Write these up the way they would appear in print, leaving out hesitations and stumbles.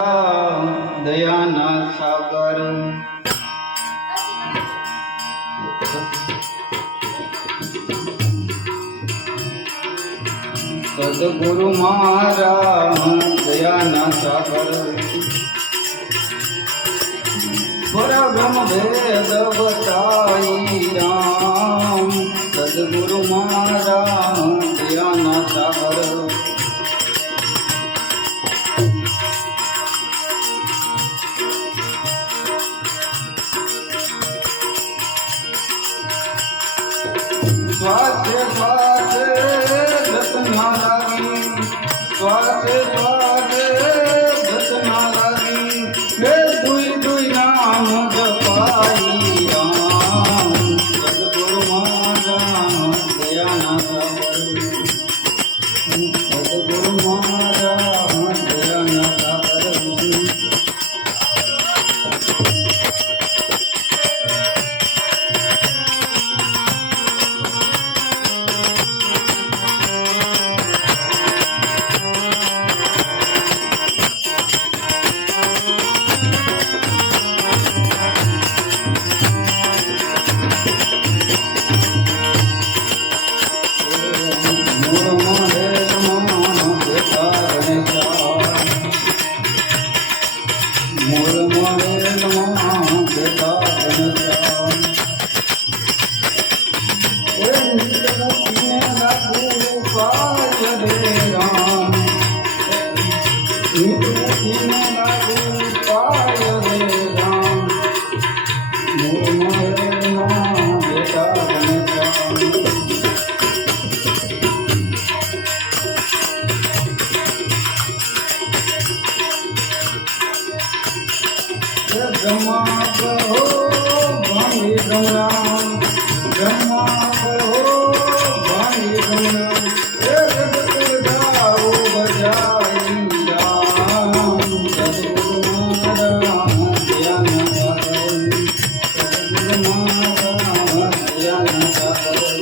दयाना सागर सदगुरु मारा दयाना सागर परब्रह्म भेद बताई राम सदगुरु मारा दयाना सागर स्वासे स्वासे जतना लागी स्वासे स्वासे जतना लागी हे दुई दुई नाम जपाई राम सदगुरु मारा दयाना सागर सदगुरु मारा दयाना सागर ब्रह्मा कहो भाई ब्रह्मा ब्रह्मा कहो भाई ब्रह्मा जगत गाओ बजाई राम सदगुरु मारा दयाना सागर सदगुरु मारा दयाना सागर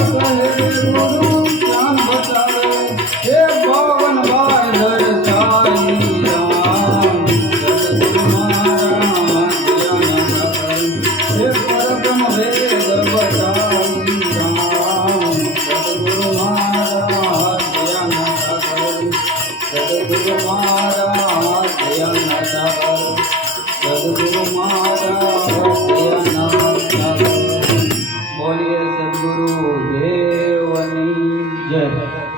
કહે ગુરુ શ્યામ બતાવે હે પવન બાર દર્શાઈ રામ સદગુરુ મારા ધ્યાન હે પરબ્રહ્મ વેદ બતાઈ રામ સદગુરુ મારા ધ્યાન સદગુરુ મારા ધ્યાન સદગુરુ મારા ધ્યાન બોલીએ સદગુરુ દેવની જય।